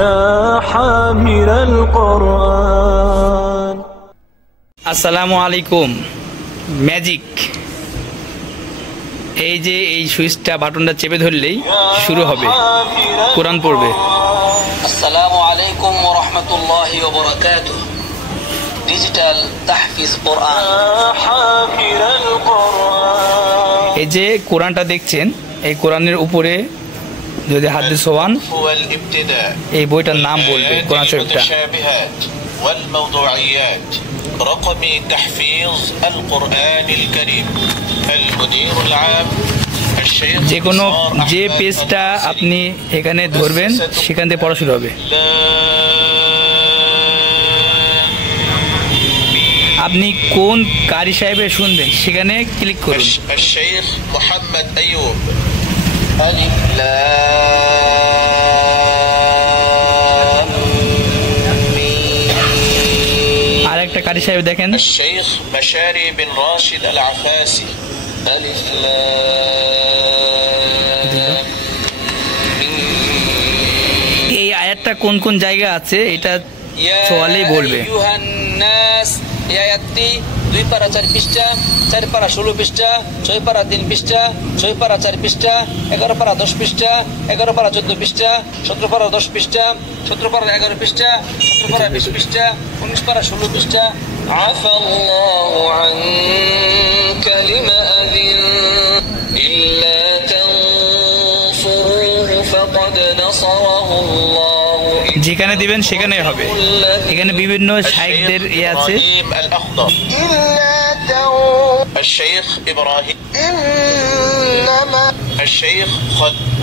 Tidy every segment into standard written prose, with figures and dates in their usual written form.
يا حامل القرآن আসসালামু আলাইকুম। ম্যাজিক, এই যে এই সুইচটা বাটনটা চেপে ধরলেই শুরু হবে, কোরআন পড়বে। আসসালামু আলাইকুম ওয়া রাহমাতুল্লাহি ওয়া বারাকাতুহু। ডিজিটাল তাহফিজ কোরআন। এই যে কোরআনটা দেখছেন, এই কোরআনের উপরে যদি হাত দিয়ে সোয়ান, এই বইটার নাম বলবে, কোরআন শরীফটা। والموضوعيات رقم تحفيظ القرآن الكريم المدير العام الشيخ যে কোনো যে পেজটা আপনি এখানে ধরবেন সেখান থেকে পড়া শুরু হবে। আপনি কোন কারি সাহেবের শুনবেন সেখানে ক্লিক করুন। الشيخ محمد أيوب ألف আরেকটা কারি সাহেব দেখেন, الشيخ مشاري بن راشد العفاسي ألف এই আয়াতটা কোন কোন জায়গা আছে এটা সোয়ালেই বলবে। এই আয়াতটি 2 পারা 4 পৃষ্ঠা, 4 পারা 16 পৃষ্ঠা, 6 পারা 3 পৃষ্ঠা, 6 পারা 4 পৃষ্ঠা, 11 পারা 10 পৃষ্ঠা, 11 পারা 14 পৃষ্ঠা, 17 পারা 10 পৃষ্ঠা, 17 পারা 11 পৃষ্ঠা, 17 পারা 20 পৃষ্ঠা, 19 পারা 16 পৃষ্ঠা। আফাল্লাহু আনকা লিমা আযিন ইল্লা তানসুরুহু ফাকাদ নাসারাহু আল্লাহ। যেখানে দিবেন সেখানেই হবে। এখানে বিভিন্ন শাইখদের আছে। الشيخ إبراهيم الشيخ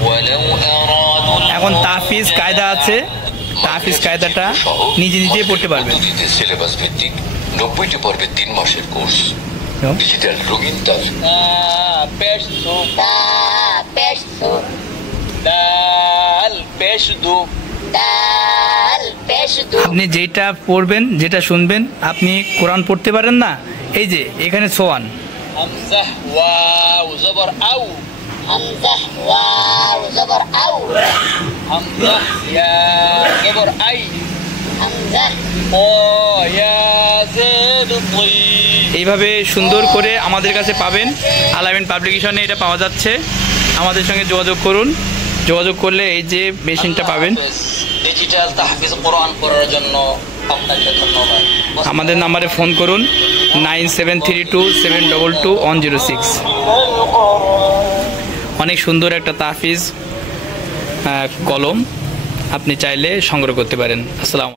ولو أرادوا এখন তাহফিজ কায়দা আছে, তাহফিজ কায়দাটা নিজে নিজে পড়তে পারবেন। সিলেবাস ভিত্তিক 90টি পর্বের 3 মাসের কোর্স, ডিজিটাল রঙিন তার পেশদু পেশদু দাল পেশদু। আপনি যেটা পড়বেন, যেটা শুনবেন, আপনি কোরআন পড়তে পারেন না, এই যে এখানে সোয়ান, হামজাহ ওয়াও জবর আউ, হামজাহ ওয়াও জবর আউ, হামজাহ ইয়া জবর আই, হামজাহ ও ইয়া যাদ তি। এইভাবে সুন্দর করে আমাদের কাছে পাবেন। আল-আমিন পাবলিকেশনে এটা পাওয়া যাচ্ছে। আমাদের সঙ্গে যোগাযোগ করুন। যোগাযোগ করলে এই যে মেশিনটা পাবেন। ডিজিটাল তাহফিজ কোরআন পড়ার জন্য আপনাকে ধন্যবাদ। আমাদের নাম্বারে ফোন করুন 9732722106। অনেক সুন্দর একটা তাহফিজ কলম আপনি চাইলে সংগ্রহ করতে পারেন। আসসালামু